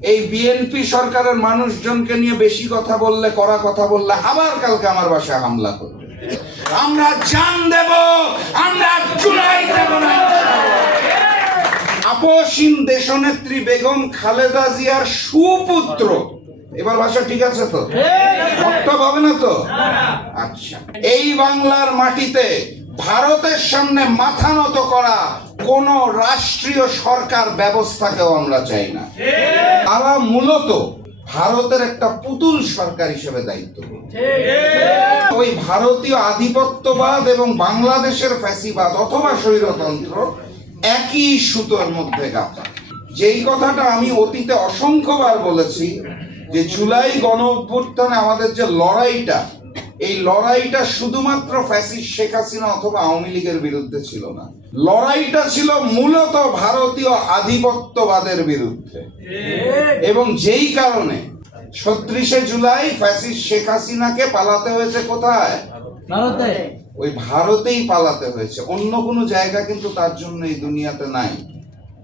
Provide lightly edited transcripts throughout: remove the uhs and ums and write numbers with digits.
এই বিএনপি সরকারের মানুষজনকে নিয়ে বেশি কথা বললে, কড়া কথা বললে আবার কালকে আমার বাসায় হামলা করবে। আমরা জান দেব, আমরা জুলাই দেব না। আপসহীন দেশনেত্রী বেগম খালেদা জিয়ার সুপুত্র, এবার ভাষা ঠিক আছে তো? বক্তব্য হবে না তো? আচ্ছা, এই বাংলার মাটিতে ভারতের সামনে মাথা নত করা কোন রাষ্ট্রীয় সরকার ব্যবস্থাকেও আমরা চাই না। তারা মূলত ভারতের একটা পুতুল সরকার হিসেবে দায়িত্ব করছে। ওই ভারতীয় আধিপত্যবাদ এবং বাংলাদেশের ফ্যাসিবাদ অথবা স্বৈরতন্ত্র একই সুতোর মধ্যে গাঁথা। যেই কথাটা আমি অতীতে অসংখ্যবার বলেছি যে জুলাই গণ অভ্যুত্থানে আমাদের যে লড়াইটা, এই লড়াইটা শুধুমাত্র ফ্যাসিস্ট শেখ হাসিনা অথবা আওয়ামী লীগের বিরুদ্ধে ছিল না, লড়াইটা ছিল মূলত ভারতীয় আধিপত্যবাদের বিরুদ্ধে। এবং যেই কারণে ৩৬শে জুলাই ফ্যাসিস্ট শেখ হাসিনাকে পালাতে হয়েছে কোথায়? ভারতে। ওই ভারতেই পালাতে হয়েছে, অন্য কোনো জায়গা কিন্তু তার জন্য এই দুনিয়াতে নাই।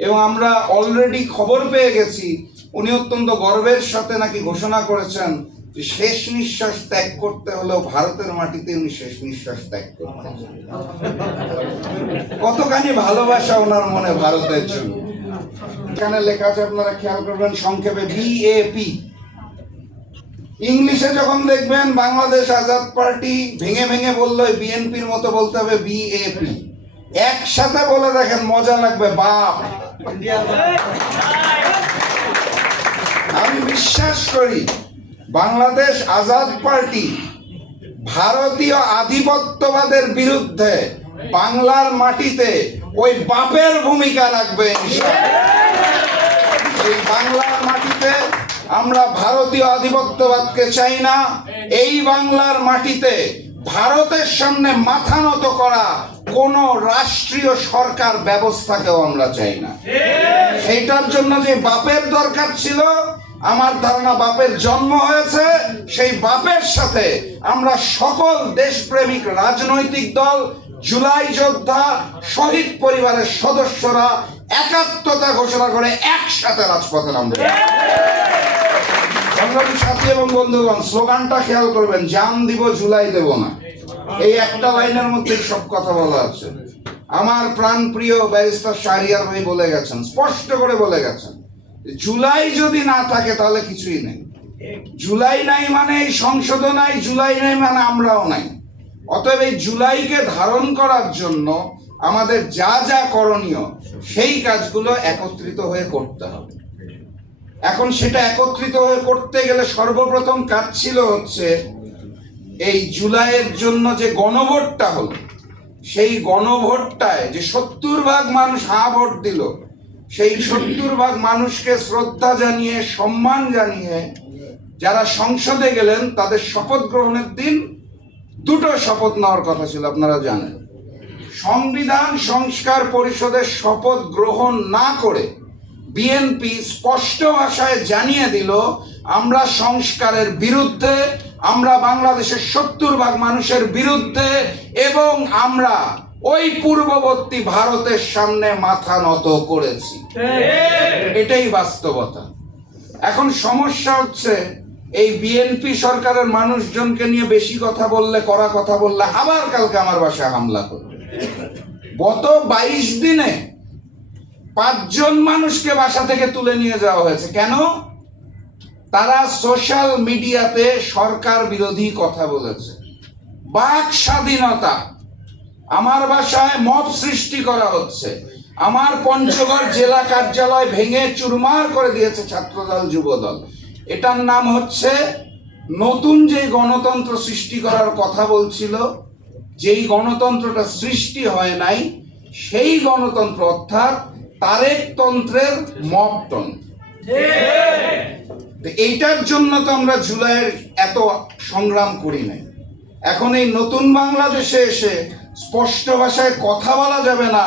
এবং আমরা অলরেডি খবর পেয়ে গেছি, উনি অত্যন্ত গর্বের সাথে নাকি ঘোষণা করেছেন যে শেষ নিঃশ্বাস ত্যাগ করতে হলেও ভারতের মাটিতে উনি শেষ নিঃশ্বাস ত্যাগ করতেন। কতখানি ভালোবাসা ওনার মনে ভারতের জন্য। এখানে লেখা আছে, আপনারা খেয়াল করবেন, সংক্ষেপে বিএপি। ইংলিশে যখন দেখবেন বাংলাদেশ আজাদ পার্টি ভেঙে ভেঙে বললো বিএনপির মতো বলতে হবে বিএপি। একসাথে বলে দেখেন, মজা লাগবে। বাপ, আমি বিশ্বাস করি বাংলাদেশ আজাদ পার্টি ভারতীয় আধিপত্যবাদের বিরুদ্ধে বাংলার মাটিতে ওই বাপের ভূমিকা রাখবে। এই বাংলার মাটিতে আমরা ভারতীয় আধিপত্যবাদকে চাই না। এই বাংলার মাটিতে ভারতের সামনে মাথা নত করা কোন রাষ্ট্রীয় সরকার ব্যবস্থাকেও আমরা চাই না। সেইটার জন্য যে বাপের দরকার ছিল, আমার ধারণা বাপের জন্ম হয়েছে। সেই বাপের সাথে আমরা সকল দেশপ্রেমিক রাজনৈতিক দল, জুলাই যোদ্ধা, শহীদ পরিবারের সদস্যরা একাত্মতা ঘোষণা করে একসাথে রাজপথে নামবে। সাথী এবং বন্ধুগণ, স্লোগানটা খেয়াল করবেন, জান দিব জুলাই দেব না। এই একটা লাইনের মধ্যে সব কথা বলা আছে। আমার প্রাণ প্রিয় ব্যারিস্টার শাহরিয়ার ভাই বলে গেছেন, স্পষ্ট করে বলে গেছেন, জুলাই যদি না থাকে তাহলে কিছুই নেই। জুলাই নাই মানে এই সংসদও নাই, জুলাই নাই মানে আমরাও নাই। অতএব এই জুলাইকে ধারণ করার জন্য আমাদের যা যা করণীয় সেই কাজগুলো একত্রিত হয়ে করতে হবে। এখন সেটা একত্রিত হয়ে করতে গেলে সর্বপ্রথম কাজ ছিল হচ্ছে এই জুলাইয়ের জন্য যে গণভোটটা হলো, সেই গণভোটটায় যে ৭০% মানুষ হ্যাঁ ভোট দিল, সেই ৭০% মানুষকে শ্রদ্ধা জানিয়ে, সম্মান জানিয়ে যারা সংসদে গেলেন তাদের শপথ গ্রহণের দিন দুটো শপথ নেওয়ার কথা ছিল, আপনারা জানেন। সংবিধান সংস্কার পরিষদের শপথ গ্রহণ না করে বিএনপি স্পষ্ট ভাষায় জানিয়ে দিল, আমরা সংস্কারের বিরুদ্ধে, আমরা বাংলাদেশের ৭০% মানুষের বিরুদ্ধে, এবং আমরা ওই পূর্ববর্তী ভারতের সামনে মাথা নত করেছি। এটাই বাস্তবতা। এখন সমস্যা হচ্ছে এই বিএনপি সরকারের মানুষজনকে নিয়ে বেশি কথা বললে, কড়া কথা বললে আবার কালকে আমার বাসায় হামলা করবে। গত ২২ দিনে ৫ জন মানুষকে বাসা থেকে তুলে নিয়ে যাওয়া হয়েছে। কেন? তারা সোশ্যাল মিডিয়াতে সরকার বিরোধী কথা বলেছে। বাক স্বাধীনতা। আমার বাসায় মব সৃষ্টি করা হচ্ছে। আমার পঞ্চগড় জেলা কার্যালয় ভেঙে চুরমার করে দিয়েছে ছাত্রদল, যুবদল। এটার নাম হচ্ছে নতুন যে গণতন্ত্র সৃষ্টি করার কথা বলছিল, যেই গণতন্ত্রটা সৃষ্টি হয় নাই, সেই গণতন্ত্র অর্থাৎ তারেকতন্ত্রের মবতন্ত্র। এইটার জন্য তো আমরা জুলাইয়ের এত সংগ্রাম করি নাই। এখন এই নতুন বাংলাদেশে এসে স্পষ্ট ভাষায় কথা বলা যাবে না,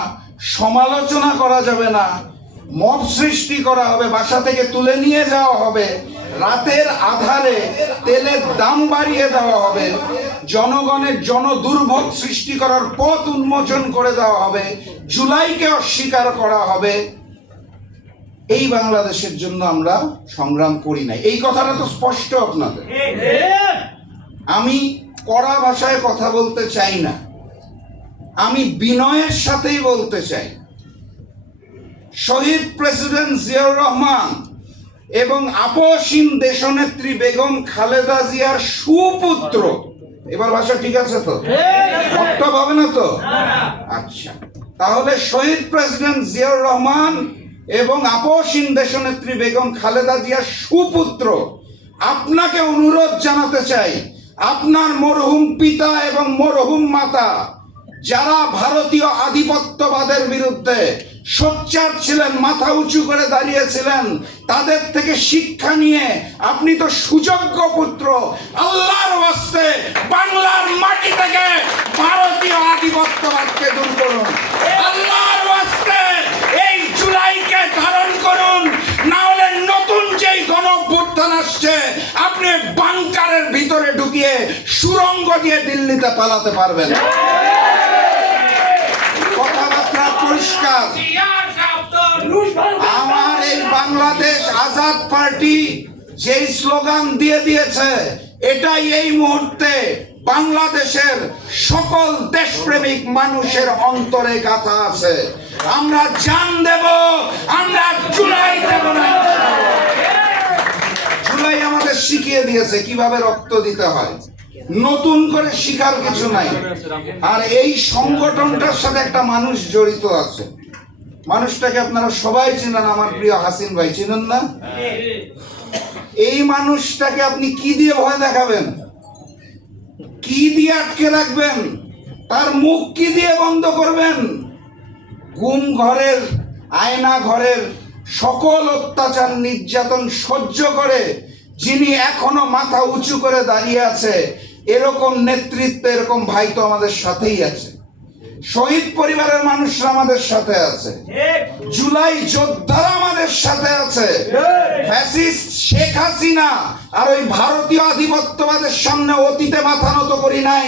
সমালোচনা করা যাবে না, মব সৃষ্টি করা হবে, বাসা থেকে তুলে নিয়ে যাওয়া হবে, রাতের আধারে তেলের দাম বাড়িয়ে দেওয়া হবে, জনগণের জনদুর্ভোগ সৃষ্টি করার পথ উন্মোচন করে দেওয়া হবে, জুলাইকে অস্বীকার করা হবে। এই বাংলাদেশের জন্য আমরা সংগ্রাম করি নাই। এই কথাটা তো স্পষ্ট আপনাদের। আমি কড়া ভাষায় কথা বলতে চাই না, আমি বিনয়ের সাথেই বলতে চাই, শহীদ প্রেসিডেন্ট জিয়াউর রহমান এবং আপসহীন দেশনেত্রী বেগম খালেদা জিয়ার সুপুত্র, এবার ভাষা ঠিক আছে তো? বক্তব্য হবে না তো? আচ্ছা, তাহলে শহীদ প্রেসিডেন্ট জিয়াউর রহমান এবং আপসহীন দেশনেত্রী বেগম খালেদা জিয়ার সুপুত্র আপনাকে অনুরোধ জানাতে চাই, আপনার মরহুম পিতা এবং মরহুম মাতা যারা ভারতীয় আধিপত্যবাদের বিরুদ্ধে সোচ্চার ছিলেন, মাথা উঁচু করে দাঁড়িয়েছিলেন, তাদের থেকে শিক্ষা নিয়ে আপনি তো সুযোগ্য পুত্র, আল্লাহর ওয়াস্তে বাংলার মাটি থেকে ভারতীয় আধিপত্যবাদকে দূর করুন। আল্লাহর ওয়াস্তে এই জুলাইকে ধারণ করুন, না হলে নতুন যেই গণঅভ্যুত্থান আসছে আপনি বাংকারের ভিতরে ঢুকিয়ে সুড়ঙ্গ দিয়ে দিল্লিতে পালাতে পারবেন। কথাবার্তা পরিষ্কার। আমার এই বাংলাদেশ আজাদ পার্টি যেই স্লোগান দিয়ে দিয়েছে, এটাই এই মুহূর্তে বাংলাদেশের সকল দেশপ্রেমিক মানুষের অন্তরে গাথা আছে। আমরা জান দেব, আমরা জুলাই দেব না। জুলাই আমাদের শিখিয়ে দিয়েছে কিভাবে রক্ত দিতে হয়, নতুন করে শিখার কিছু নাই। আর এই সংগঠনটার সাথে একটা মানুষ জড়িত আছে, মানুষটাকে আপনারা সবাই চিনেন, আমার প্রিয় হাসিন ভাই, চিনেন না? এই মানুষটাকে আপনি কি দিয়ে ভয় দেখাবেন, কি দিয়ে আটকে রাখবেন, তার মুখ কি দিয়ে বন্ধ করবেন? গুম ঘরের, আয়না ঘরের সকল অত্যাচার নির্যাতন সহ্য করে যিনি এখনো মাথা উঁচু করে দাঁড়িয়ে আছে, এরকম নেতৃত্ব, এরকম ভাই তো আমাদের সাথেই আছে। শহীদ পরিবারের মানুষরা আমাদের সাথে আছে, জুলাই যোদ্ধারা আমাদের সাথে আছে। ফ্যাসিস্ট শেখ হাসিনা আর ওই ভারতীয় আধিপত্যবাদের সামনে অতীতে মাথা নত করি নাই,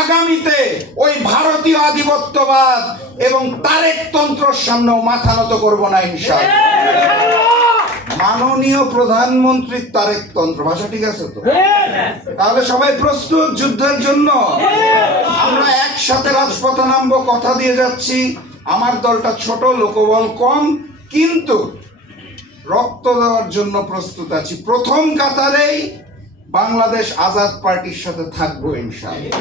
আগামীতে ওই ভারতীয় আধিপত্যবাদ এবং তারেকতন্ত্রের সামনেও মাথা নত করবো না ইনশাআল্লাহ। মাননীয় প্রধানমন্ত্রীর তারেকতন্ত্র, ভাষা ঠিক আছে তো? তাহলে সবাই প্রস্তুত যুদ্ধের জন্য? আমরা একসাথে রাজপথে নামবো, কথা দিয়ে যাচ্ছি। আমার দলটা ছোট, লোকবল কম, কিন্তু রক্ত দেওয়ার জন্য প্রস্তুত আছি। প্রথম কাতারেই বাংলাদেশ আজাদ পার্টির সাথে থাকবো ইনশাআল্লাহ।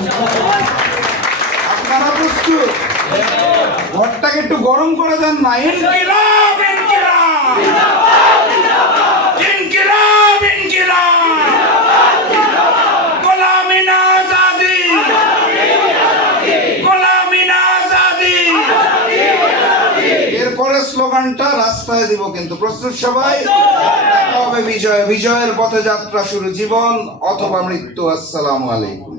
আপনারা প্রস্তুত? ঘরটাকে একটু গরম করে দেন না। ইনকিলাব, ইনকিলাব, ইনকিলাব, ইনকিলাব, গোলামি না আজাদি, গোলামি না আজাদি। এরপরে স্লোগানটা রাস্তায় দিব, কিন্তু প্রস্তুত সবাই? দেখা হবে বিজয়, বিজয়ের পথে যাত্রা শুরু, জীবন অথবা মৃত্যু। আসসালামু আলাইকুম।